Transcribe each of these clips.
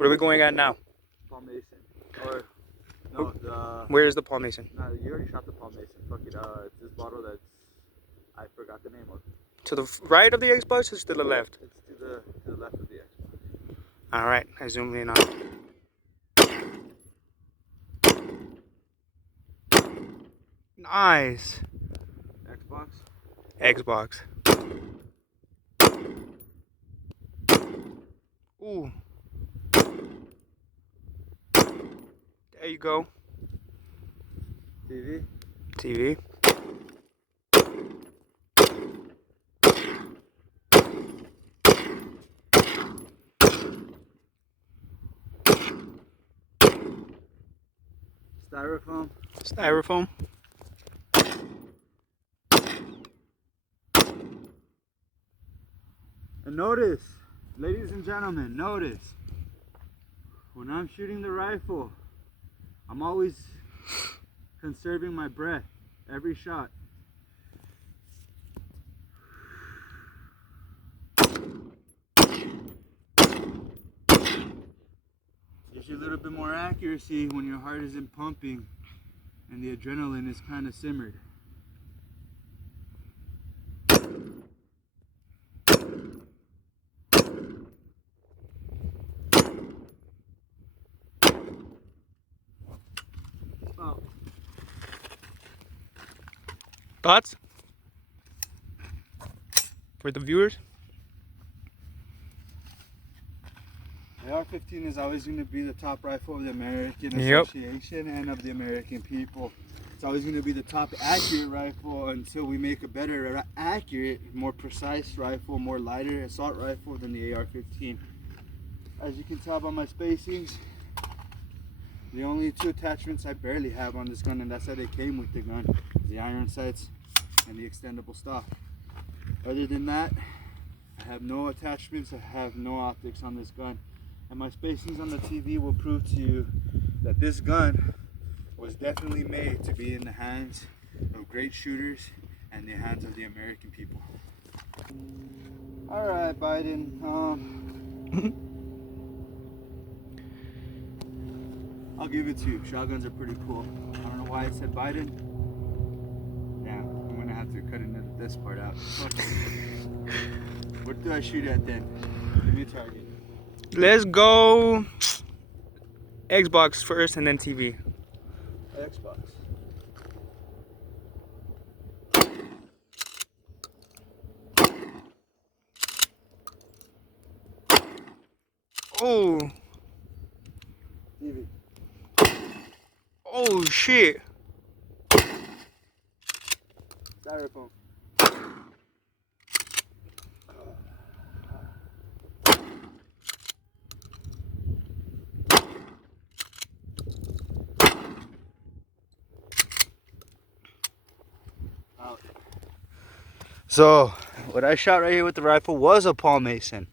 What are we going at now? Paul Mason. Or, no, the... Where is the Paul Mason? No, you already shot the Paul Mason. Fuck it, it's this bottle that's... I forgot the name of. To the right of the Xbox or to the left? It's to the left of the Xbox. Alright, I zoomed in on. Nice. Xbox? Xbox. Ooh. There you go. TV? TV. Styrofoam? Styrofoam. And notice, ladies and gentlemen, notice, when I'm shooting the rifle, I'm always conserving my breath every shot. Gives you a little bit more accuracy when your heart isn't pumping and the adrenaline is kind of simmered. Oh. Thoughts? For the viewers? The AR-15 is always going to be the top rifle of the American Yep. Association and of the American people. It's always going to be the top accurate rifle until we make a better accurate, more precise rifle, more lighter assault rifle than the AR-15. As you can tell by my spacings, the only two attachments I barely have on this gun, and that's how they came with the gun, is the iron sights and the extendable stock. Other than that, I have no attachments, I have no optics on this gun. And my spacings on the TV will prove to you that this gun was definitely made to be in the hands of great shooters and the hands of the American people. All right, Biden. I'll give it to you. Shotguns are pretty cool. I don't know why I said Biden. Yeah, I'm gonna have to cut this part out. What do I shoot at then? Give me a target. Let's go Xbox first and then TV. Xbox. Oh. TV. Oh shit. Styrofoam. So, what I shot right here with the rifle was a Paul Mason.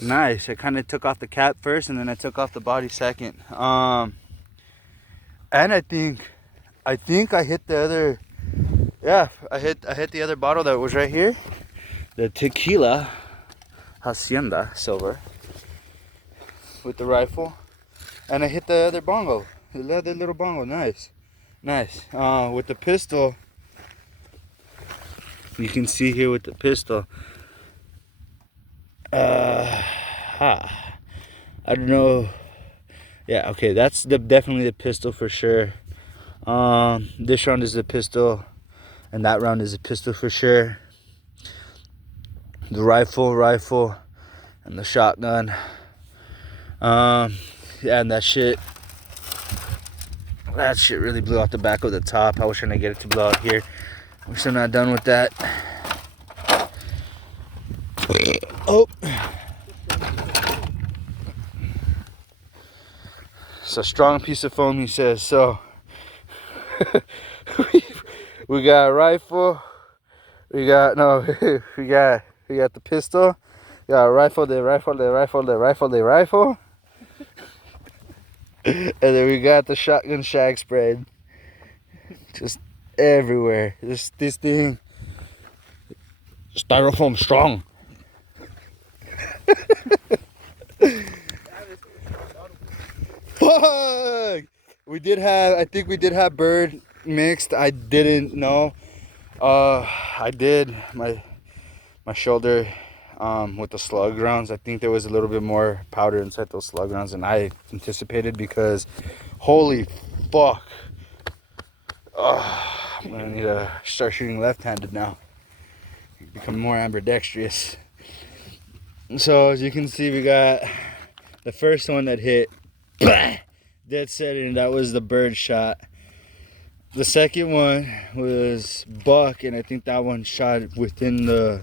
Nice. I kind of took off the cap first, and then I took off the body second. And I think I hit the other. Yeah, I hit the other bottle that was right here, the Tequila Hacienda Silver, with the rifle, and I hit the other bongo, the other little bongo. Nice, nice. With the pistol. You can see here with the pistol. I don't know. Yeah, okay, that's definitely the pistol for sure. This round is the pistol, and that round is a pistol for sure. The rifle, and the shotgun. Yeah, and that shit really blew out the back of the top. I was trying to get it to blow out here. We're still not done with that. Oh. It's a strong piece of foam, he says. So we got a rifle. We got the pistol. We got a rifle, the rifle. And then we got the shotgun shag spread. Just everywhere. This thing, styrofoam strong. Fuck! I think we did have bird mixed. I didn't know. I did my shoulder with the slug rounds. I think there was a little bit more powder inside those slug rounds than I anticipated because holy fuck. I'm gonna need to start shooting left-handed now. Become more ambidextrous. So as you can see, we got the first one that hit dead set, and that was the bird shot. The second one was buck, and I think that one shot within the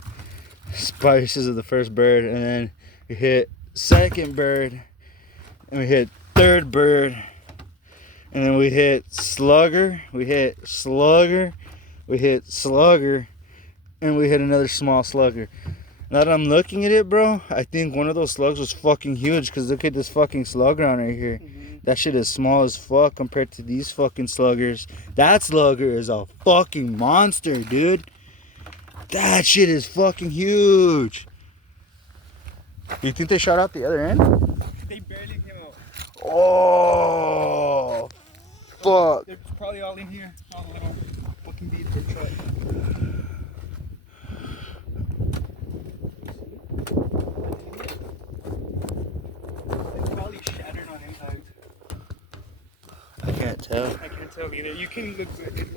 spices of the first bird. And then we hit second bird, and we hit third bird, and then we hit slugger, we hit slugger, we hit slugger, and we hit another small slugger. Now that I'm looking at it, bro, I think one of those slugs was fucking huge, because look at this fucking slug round right here. That shit is small as fuck compared to these fucking sluggers. That slugger is a fucking monster, dude. That shit is fucking huge. You think they shot out the other end? They barely came out. Oh, fuck. They're probably all in here. All the little fucking beads for truck. They probably shattered on impact. I can't tell. I can't tell either. You can look good.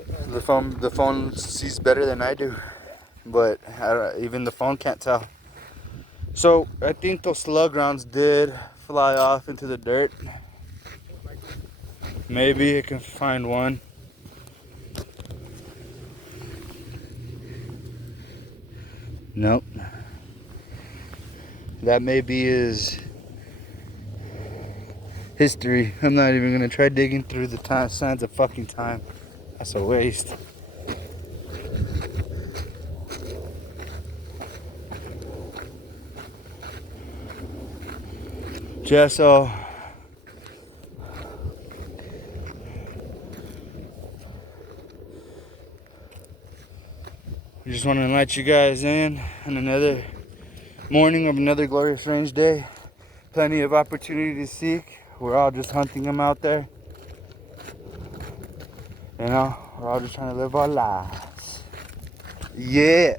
The phone sees better than I do, but even the phone can't tell. So I think those slug rounds did fly off into the dirt. Maybe I can find one. Nope. That maybe is history. I'm not even gonna try digging through the sands of fucking time. That's a waste. So I just want to invite you guys in on another morning of another glorious range day. Plenty of opportunity to seek. We're all just hunting them out there. You know, we're all just trying to live our lives. Yeah.